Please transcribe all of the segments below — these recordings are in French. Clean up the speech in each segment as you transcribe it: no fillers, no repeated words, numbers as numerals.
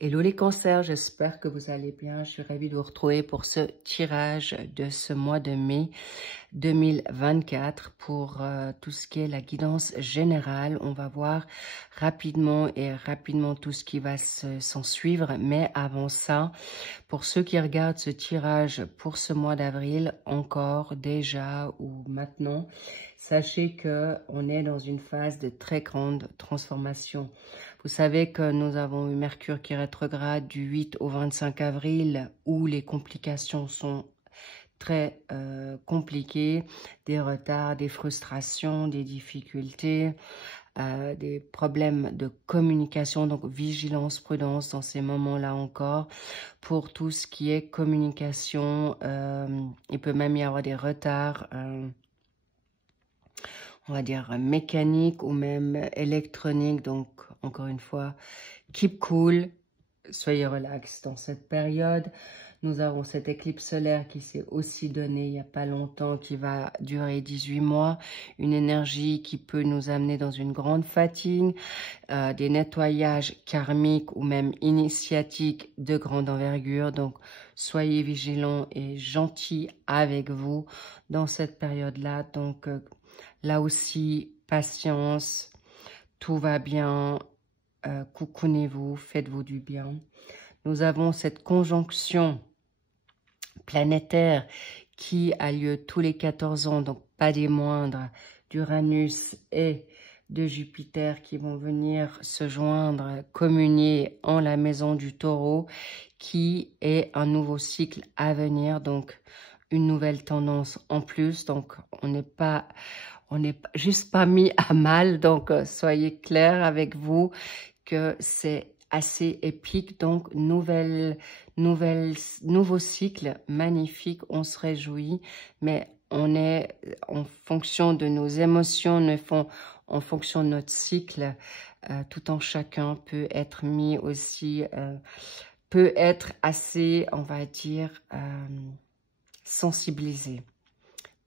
Hello les cancers, j'espère que vous allez bien. Je suis ravie de vous retrouver pour ce tirage de ce mois de mai 2024 pour tout ce qui est la guidance générale. On va voir rapidement tout ce qui va s'en suivre. Mais avant ça, pour ceux qui regardent ce tirage pour ce mois d'avril, encore, déjà ou maintenant, sachez qu'on est dans une phase de très grande transformation. Vous savez que nous avons eu Mercure qui rétrograde du 8 au 25 avril où les complications sont très compliquées, des retards, des frustrations, des difficultés, des problèmes de communication, donc vigilance, prudence dans ces moments-là encore. Pour tout ce qui est communication, il peut même y avoir des retards, on va dire mécanique ou même électronique. Donc, encore une fois, keep cool, soyez relax dans cette période. Nous avons cette éclipse solaire qui s'est aussi donnée il n'y a pas longtemps, qui va durer 18 mois. Une énergie qui peut nous amener dans une grande fatigue, des nettoyages karmiques ou même initiatiques de grande envergure. Donc, soyez vigilants et gentils avec vous dans cette période-là. Donc, là aussi, patience, tout va bien, coucounez-vous, faites-vous du bien. Nous avons cette conjonction planétaire qui a lieu tous les 14 ans, donc pas des moindres, d'Uranus et de Jupiter qui vont venir se joindre, communier en la maison du Taureau, qui est un nouveau cycle à venir, donc une nouvelle tendance en plus. Donc on n'est juste pas mis à mal, donc soyez clairs avec vous que c'est assez épique. Donc nouveau cycle magnifique, on se réjouit, mais on est en fonction de nos émotions, en fonction de notre cycle, tout en chacun peut être mis aussi, peut être assez, on va dire, sensibilisé.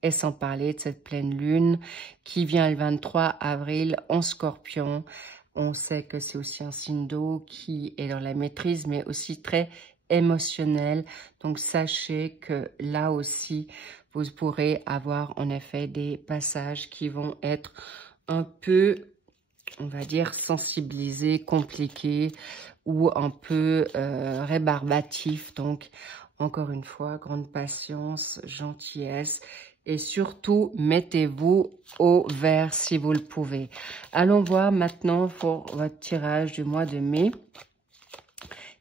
Et sans parler de cette pleine lune qui vient le 23 avril en Scorpion. On sait que c'est aussi un signe d'eau qui est dans la maîtrise, mais aussi très émotionnel. Donc, sachez que là aussi, vous pourrez avoir en effet des passages qui vont être un peu, on va dire, sensibilisés, compliqués ou un peu rébarbatifs. Donc, encore une fois, grande patience, gentillesse. Et surtout, mettez-vous au vert si vous le pouvez. Allons voir maintenant pour votre tirage du mois de mai.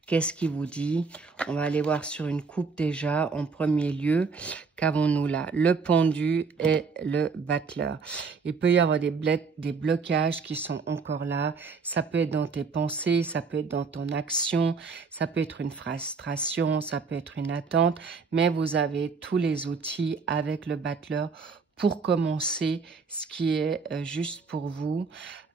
Qu'est-ce qu'il vous dit? On va aller voir sur une coupe déjà en premier lieu. Qu'avons-nous là? Le pendu et le battleur. Il peut y avoir des blocages qui sont encore là. Ça peut être dans tes pensées, ça peut être dans ton action, ça peut être une frustration, ça peut être une attente. Mais vous avez tous les outils avec le battleur pour commencer ce qui est juste pour vous.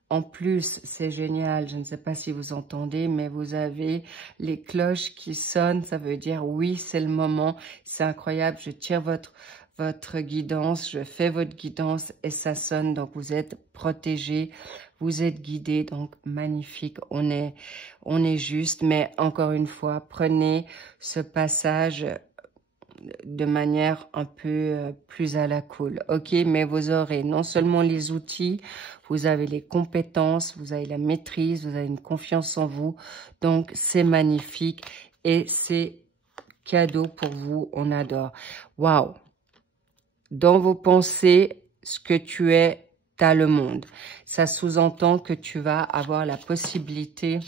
En plus, c'est génial, je ne sais pas si vous entendez, mais vous avez les cloches qui sonnent, ça veut dire oui, c'est le moment, c'est incroyable, je tire votre guidance, je fais votre guidance et ça sonne, donc vous êtes protégé, vous êtes guidé, donc magnifique, on est juste, mais encore une fois, prenez ce passage de manière un peu plus à la cool, ok? Mais vous aurez non seulement les outils, vous avez les compétences, vous avez la maîtrise, vous avez une confiance en vous, donc c'est magnifique et c'est cadeau pour vous, on adore. Waouh! Dans vos pensées, ce que tu es, t'as le monde. Ça sous-entend que tu vas avoir la possibilité,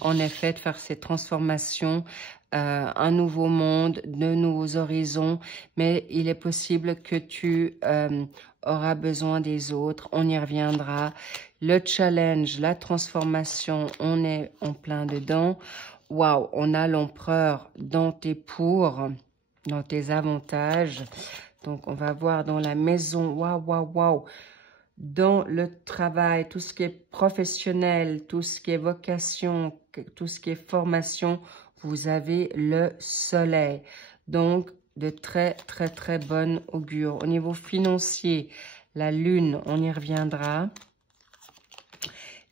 en effet, de faire ces transformations, un nouveau monde, de nouveaux horizons, mais il est possible que tu auras besoin des autres, on y reviendra. Le challenge, la transformation, on est en plein dedans. Waouh, on a l'empereur dans tes pour, dans tes avantages. Donc, on va voir dans la maison, waouh, waouh, waouh. Dans le travail, tout ce qui est professionnel, tout ce qui est vocation, tout ce qui est formation, vous avez le soleil. Donc, de très, très, très bonne augure. Au niveau financier, la lune, on y reviendra.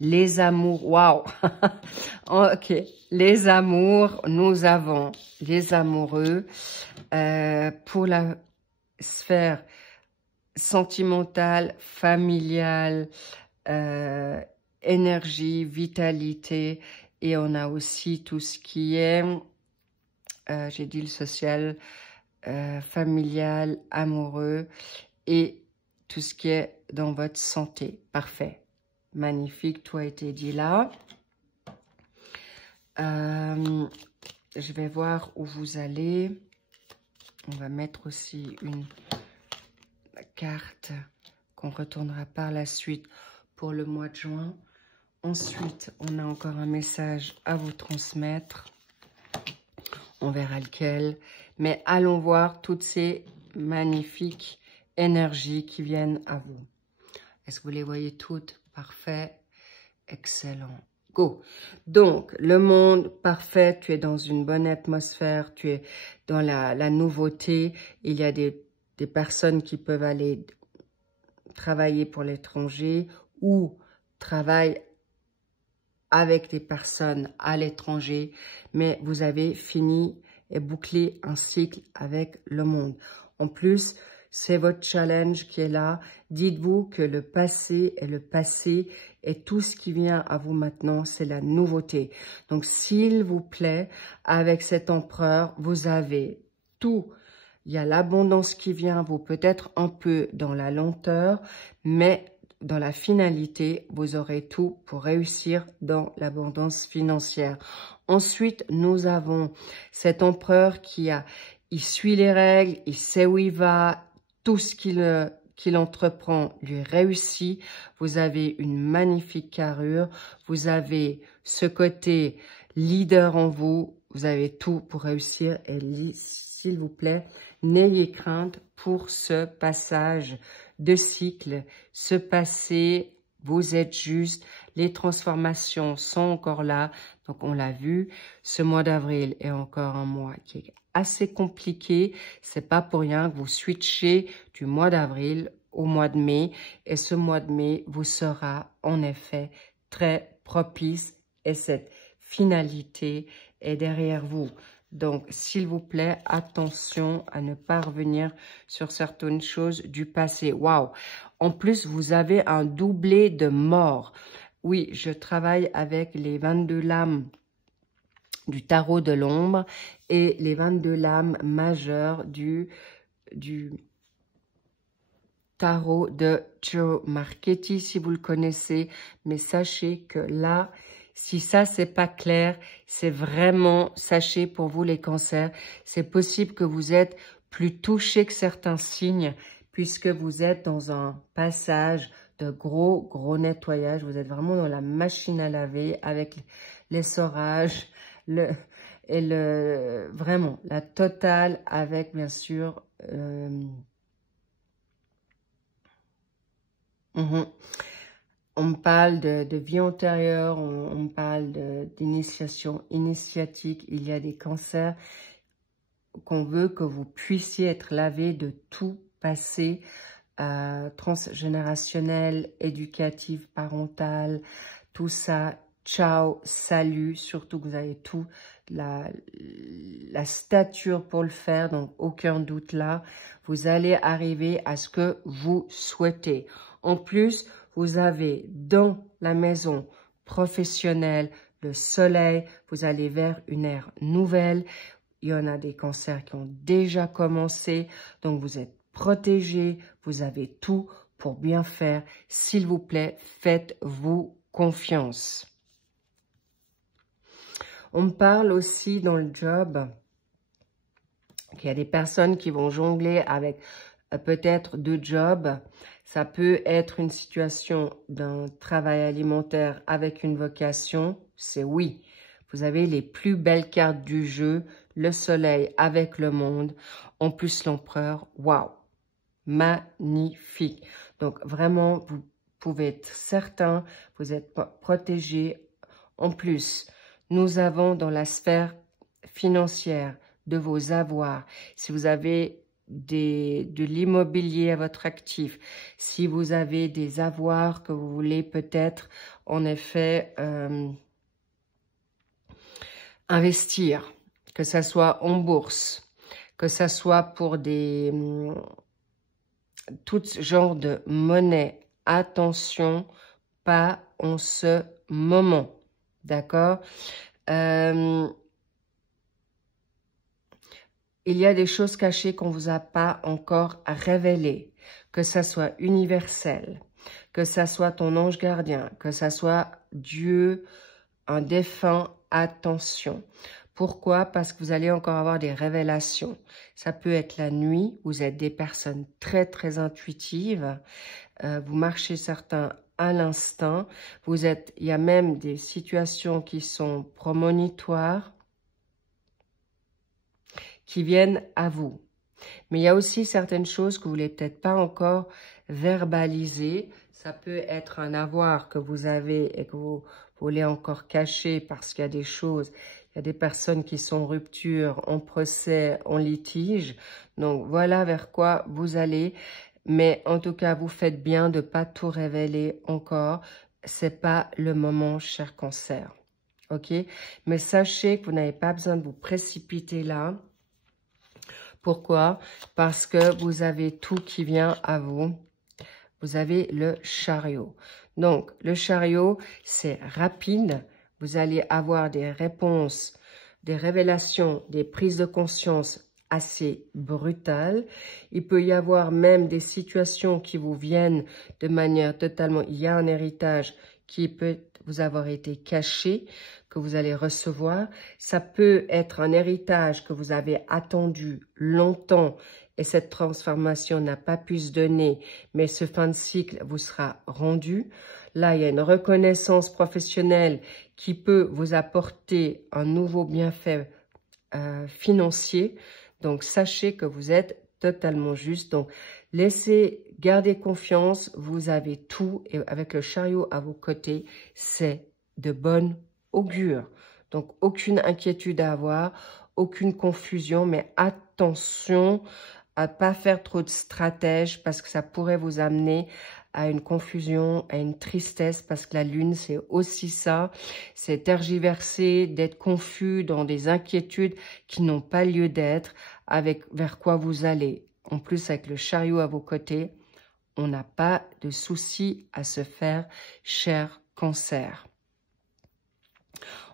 Les amours, waouh. Ok, les amours, nous avons les amoureux. Pour la sphère sentimentale, familiale, énergie, vitalité, et on a aussi tout ce qui est, j'ai dit le social, familial, amoureux, et tout ce qui est dans votre santé. Parfait. Magnifique, tout a été dit là. Je vais voir où vous allez. On va mettre aussi une carte qu'on retournera par la suite pour le mois de juin. Ensuite, on a encore un message à vous transmettre. On verra lequel. Mais allons voir toutes ces magnifiques énergies qui viennent à vous. Est-ce que vous les voyez toutes? Parfait. Excellent. Go. Donc, le monde parfait, tu es dans une bonne atmosphère, tu es dans la nouveauté. Il y a des personnes qui peuvent aller travailler pour l'étranger ou travaillent avec des personnes à l'étranger, mais vous avez fini et bouclé un cycle avec le monde. En plus, c'est votre challenge qui est là. Dites-vous que le passé est le passé et tout ce qui vient à vous maintenant, c'est la nouveauté. Donc, s'il vous plaît, avec cet empereur, vous avez tout. Il y a l'abondance qui vient à vous, peut-être un peu dans la lenteur, mais dans la finalité, vous aurez tout pour réussir dans l'abondance financière. Ensuite, nous avons cet empereur il suit les règles, il sait où il va, tout ce qu'il entreprend lui réussit. Vous avez une magnifique carrure, vous avez ce côté leader en vous, vous avez tout pour réussir. Et s'il vous plaît, n'ayez crainte pour ce passage de cycle, ce passé, vous êtes juste, les transformations sont encore là, donc on l'a vu, ce mois d'avril est encore un mois qui est assez compliqué, c'est pas pour rien que vous switchez du mois d'avril au mois de mai, et ce mois de mai vous sera en effet très propice, et cette finalité est derrière vous. Donc, s'il vous plaît, attention à ne pas revenir sur certaines choses du passé. Waouh! En plus, vous avez un doublé de mort. Oui, je travaille avec les 22 lames du tarot de l'ombre et les 22 lames majeures du tarot de Joe Marchetti, si vous le connaissez. Mais sachez que là, si ça, c'est pas clair, c'est vraiment, sachez pour vous les cancers, c'est possible que vous êtes plus touché que certains signes, puisque vous êtes dans un passage de gros nettoyage. Vous êtes vraiment dans la machine à laver avec l'essorage, vraiment, la totale avec, bien sûr, on me parle de vie antérieure, on me parle d'initiation initiatique. Il y a des cancers qu'on veut que vous puissiez être lavé de tout passé transgénérationnel, éducatif, parental, tout ça. Ciao, salut, surtout que vous avez tout, la stature pour le faire, donc aucun doute là. Vous allez arriver à ce que vous souhaitez. En plus, vous avez dans la maison professionnelle le soleil, vous allez vers une ère nouvelle. Il y en a des cancers qui ont déjà commencé, donc vous êtes protégés, vous avez tout pour bien faire. S'il vous plaît, faites-vous confiance. On me parle aussi dans le job qu'il y a des personnes qui vont jongler avec peut-être 2 jobs. Ça peut être une situation d'un travail alimentaire avec une vocation, c'est oui. Vous avez les plus belles cartes du jeu, le soleil avec le monde, en plus l'empereur, waouh, magnifique. Donc vraiment, vous pouvez être certain, vous êtes protégé. En plus, nous avons dans la sphère financière de vos avoirs, si vous avez de l'immobilier à votre actif, si vous avez des avoirs que vous voulez peut-être en effet investir, que ça soit en bourse, que ça soit pour tout genre de monnaie, attention, pas en ce moment, d'accord? Il y a des choses cachées qu'on ne vous a pas encore révélées, que ça soit universel, que ça soit ton ange gardien, que ça soit Dieu, un défunt, attention. Pourquoi? Parce que vous allez encore avoir des révélations. Ça peut être la nuit, vous êtes des personnes très, très intuitives, vous marchez certains à l'instinct, il y a même des situations qui sont prémonitoires, qui viennent à vous. Mais il y a aussi certaines choses que vous ne voulez peut-être pas encore verbaliser. Ça peut être un avoir que vous avez et que vous voulez encore cacher parce qu'il y a des choses, il y a des personnes qui sont en rupture, en procès, en litige. Donc voilà vers quoi vous allez. Mais en tout cas, vous faites bien de ne pas tout révéler encore. C'est pas le moment, cher Cancer. Ok? Mais sachez que vous n'avez pas besoin de vous précipiter là. Pourquoi? Parce que vous avez tout qui vient à vous. Vous avez le chariot. Donc, le chariot, c'est rapide. Vous allez avoir des réponses, des révélations, des prises de conscience assez brutales. Il peut y avoir même des situations qui vous viennent de manière totalement... Il y a un héritage qui peut vous avoir été caché, que vous allez recevoir. Ça peut être un héritage que vous avez attendu longtemps et cette transformation n'a pas pu se donner, mais ce fin de cycle vous sera rendu. Là, il y a une reconnaissance professionnelle qui peut vous apporter un nouveau bienfait financier. Donc, sachez que vous êtes totalement juste. Donc, gardez confiance. Vous avez tout et avec le chariot à vos côtés, c'est de bonne augure. Donc, aucune inquiétude à avoir, aucune confusion, mais attention à pas faire trop de stratèges parce que ça pourrait vous amener à une confusion, à une tristesse, parce que la lune, c'est aussi ça, c'est tergiverser, d'être confus dans des inquiétudes qui n'ont pas lieu d'être, vers quoi vous allez. En plus, avec le chariot à vos côtés, on n'a pas de soucis à se faire, cher Cancer.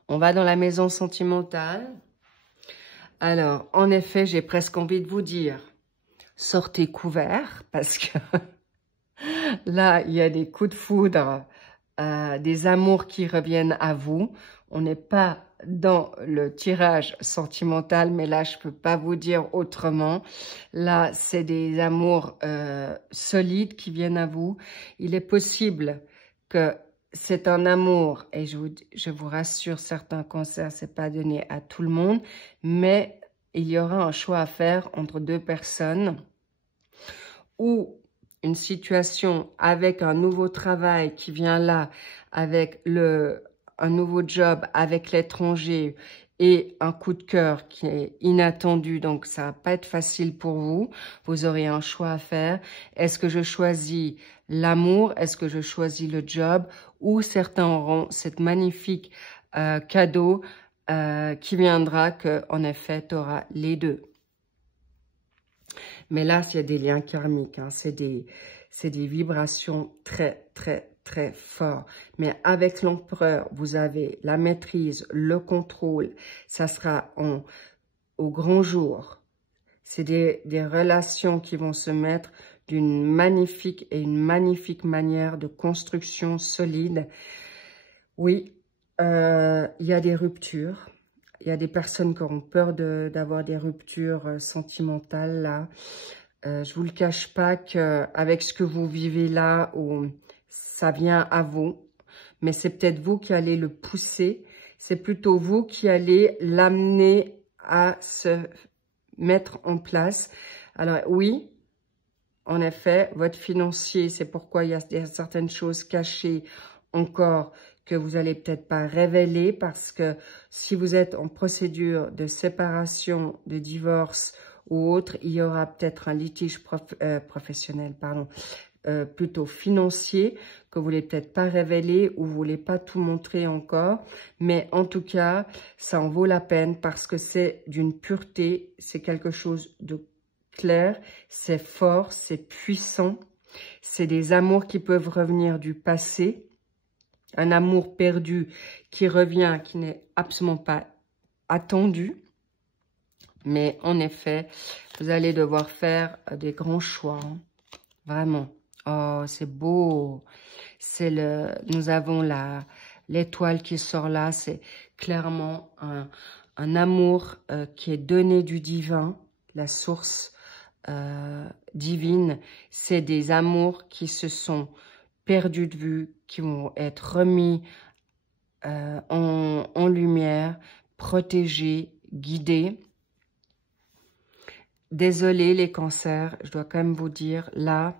On va dans la maison sentimentale. Alors, en effet, j'ai presque envie de vous dire, sortez couverts, parce que là, il y a des coups de foudre, des amours qui reviennent à vous. On n'est pas dans le tirage sentimental, mais là, je ne peux pas vous dire autrement. Là, c'est des amours solides qui viennent à vous. Il est possible que c'est un amour, et je vous rassure, certains cancers, c'est pas donné à tout le monde, mais il y aura un choix à faire entre deux personnes ou une situation avec un nouveau travail qui vient là, avec un nouveau job avec l'étranger et un coup de cœur qui est inattendu, donc ça va pas être facile pour vous. Vous aurez un choix à faire. Est-ce que je choisis l'amour? Est-ce que je choisis le job? Ou certains auront cette magnifique cadeau qui viendra que, en effet, tu auras les deux. Mais là, il y a des liens karmiques, hein. C'est des vibrations très, très, très fortes. Mais avec l'empereur, vous avez la maîtrise, le contrôle. Ça sera au grand jour. C'est des relations qui vont se mettre d'une magnifique manière de construction solide. Oui, il y a des ruptures. Il y a des personnes qui auront peur d'avoir des ruptures sentimentales, là. Je vous le cache pas qu'avec ce que vous vivez là, ça vient à vous. Mais c'est peut-être vous qui allez le pousser. C'est plutôt vous qui allez l'amener à se mettre en place. Alors oui, en effet, votre financier, c'est pourquoi il y a certaines choses cachées encore que vous allez peut-être pas révéler, parce que si vous êtes en procédure de séparation, de divorce ou autre, il y aura peut-être un litige professionnel, pardon, plutôt financier, que vous voulez peut-être pas révéler ou vous voulez pas tout montrer encore. Mais en tout cas, ça en vaut la peine parce que c'est d'une pureté, c'est quelque chose de clair, c'est fort, c'est puissant. C'est des amours qui peuvent revenir du passé. Un amour perdu qui revient, qui n'est absolument pas attendu. Mais en effet, vous allez devoir faire des grands choix. Hein. Vraiment. Oh, c'est beau. Nous avons l'étoile qui sort là. C'est clairement un amour qui est donné du divin, la source divine. C'est des amours qui se sont perdus de vue, qui vont être remis en lumière, protégés, guidés. Désolé les cancers, je dois quand même vous dire, là,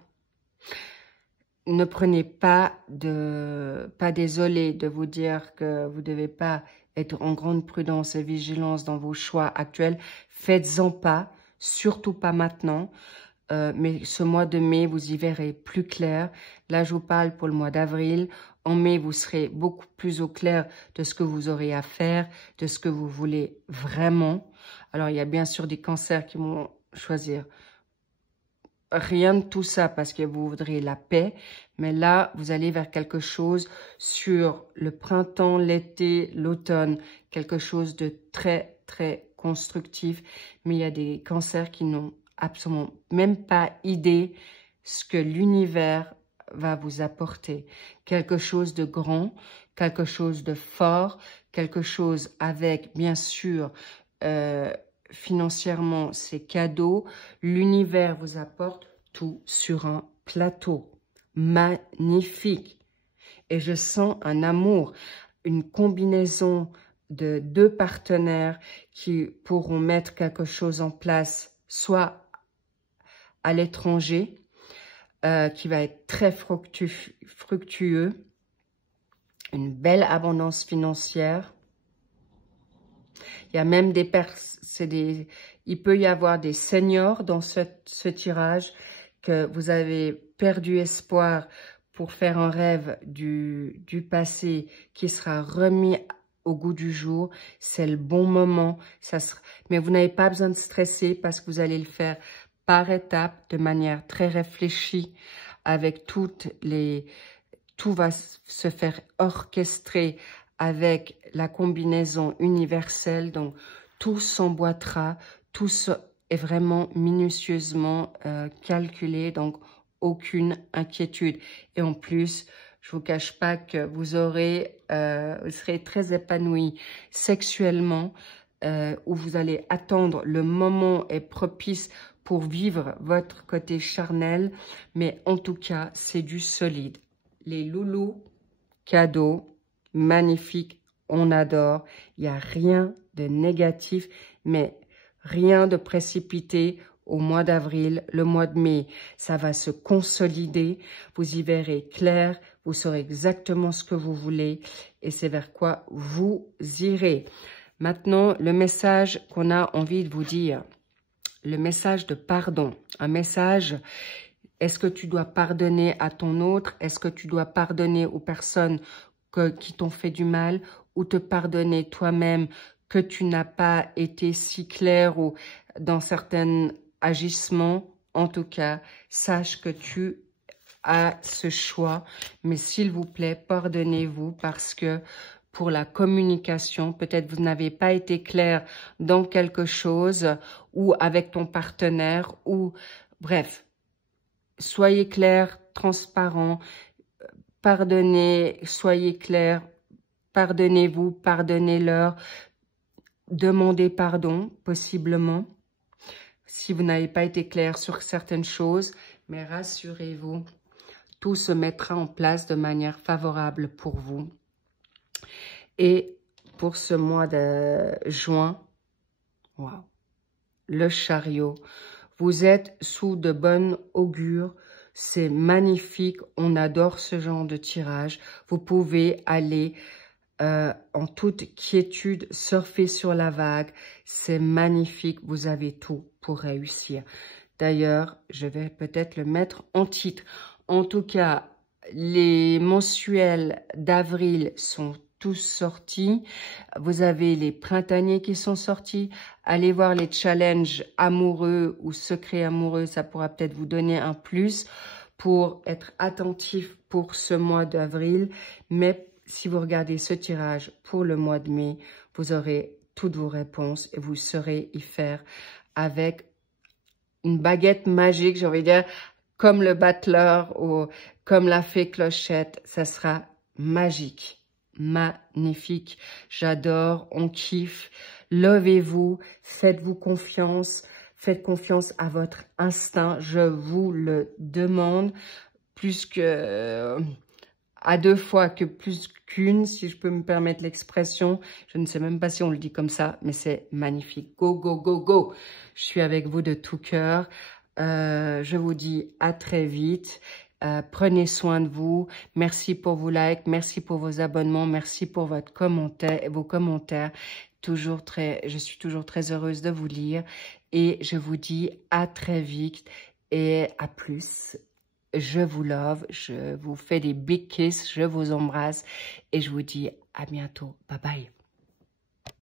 ne prenez pas désolé de vous dire que vous ne devez pas être en grande prudence et vigilance dans vos choix actuels. Faites-en pas, surtout pas maintenant. Mais ce mois de mai, vous y verrez plus clair. Là, je vous parle pour le mois d'avril. En mai, vous serez beaucoup plus au clair de ce que vous aurez à faire, de ce que vous voulez vraiment. Alors, il y a bien sûr des cancers qui vont choisir rien de tout ça parce que vous voudriez la paix. Mais là, vous allez vers quelque chose sur le printemps, l'été, l'automne. Quelque chose de très, très constructif. Mais il y a des cancers qui n'ont absolument même pas idée ce que l'univers va vous apporter. Quelque chose de grand, quelque chose de fort, quelque chose avec, bien sûr, financièrement, c'est cadeau. L'univers vous apporte tout sur un plateau magnifique. Et je sens un amour, une combinaison de deux partenaires qui pourront mettre quelque chose en place, soit à l'étranger, qui va être très fructueux, une belle abondance financière. Il y a même il peut y avoir des seniors dans ce tirage que vous avez perdu espoir pour faire un rêve du passé qui sera remis au goût du jour. C'est le bon moment. Mais vous n'avez pas besoin de stresser parce que vous allez le faire par étapes, de manière très réfléchie, avec tout va se faire orchestrer avec la combinaison universelle. Donc, tout s'emboîtera, tout est vraiment minutieusement calculé, donc aucune inquiétude. Et en plus, je vous cache pas que vous serez très épanoui sexuellement, où vous allez attendre le moment est propice pour vivre votre côté charnel, mais en tout cas, c'est du solide. Les loulous, cadeaux, magnifiques, on adore. Il n'y a rien de négatif, mais rien de précipité au mois d'avril. Le mois de mai, ça va se consolider. Vous y verrez clair, vous saurez exactement ce que vous voulez et c'est vers quoi vous irez. Maintenant, le message qu'on a envie de vous dire. Le message de pardon, un message, est-ce que tu dois pardonner à ton autre? Est-ce que tu dois pardonner aux personnes qui t'ont fait du mal? Ou te pardonner toi-même que tu n'as pas été si clair ou dans certains agissements? En tout cas, sache que tu as ce choix. Mais s'il vous plaît, pardonnez-vous parce que pour la communication, peut-être vous n'avez pas été clair dans quelque chose ou avec ton partenaire ou bref, soyez clair, transparent, pardonnez, soyez clair, pardonnez-vous, pardonnez-leur, demandez pardon possiblement si vous n'avez pas été clair sur certaines choses, mais rassurez-vous, tout se mettra en place de manière favorable pour vous. Et pour ce mois de juin, wow, le chariot, vous êtes sous de bonnes augures, c'est magnifique, on adore ce genre de tirage. Vous pouvez aller en toute quiétude, surfer sur la vague. C'est magnifique, vous avez tout pour réussir. D'ailleurs, je vais peut-être le mettre en titre. En tout cas, les mensuels d'avril sont tous sortis. Vous avez les printaniers qui sont sortis. Allez voir les challenges amoureux ou secrets amoureux. Ça pourra peut-être vous donner un plus pour être attentif pour ce mois d'avril. Mais si vous regardez ce tirage pour le mois de mai, vous aurez toutes vos réponses et vous saurez y faire avec une baguette magique, j'ai envie de dire, comme le battleur ou comme la fée Clochette. Ça sera magique. Magnifique, j'adore, on kiffe. Levez-vous, faites-vous confiance, faites confiance à votre instinct, je vous le demande, plus que à 2 fois que plus qu'une, si je peux me permettre l'expression. Je ne sais même pas si on le dit comme ça, mais c'est magnifique. Go, go, go, go. Je suis avec vous de tout cœur. Je vous dis à très vite. Prenez soin de vous. Merci pour vos likes, merci pour vos abonnements, merci pour vos commentaires. Je suis toujours très heureuse de vous lire et je vous dis à très vite et à plus. Je vous love, je vous fais des big kisses, je vous embrasse et je vous dis à bientôt. Bye bye.